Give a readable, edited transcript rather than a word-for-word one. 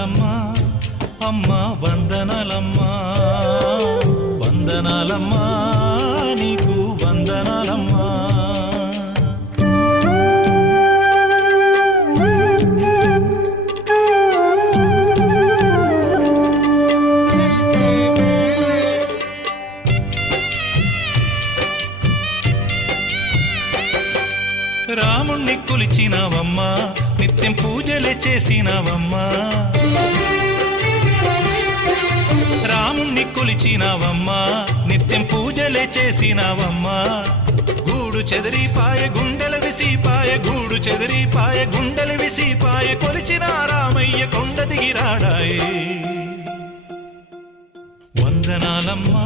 వందనాలమ్మా అమ్మా వందనాలమ్మా వందనాలమ్మా నీకు వందనాలమ్మా రాముణ్ణి కొలిచినావమ్మా నిత్యం పూజలే చేసినావమ్మా రాముణ్ణి కొలిచినావమ్మా నిత్యం పూజలే చేసినావమ్మా గూడు చెదిరిపాయ గుండెల విసిపాయ గూడు చెదిరిపాయ గుండెల విసిపాయ కొలిచిన రామయ్య కొండ దిగిరాడాయే వందనాలమ్మా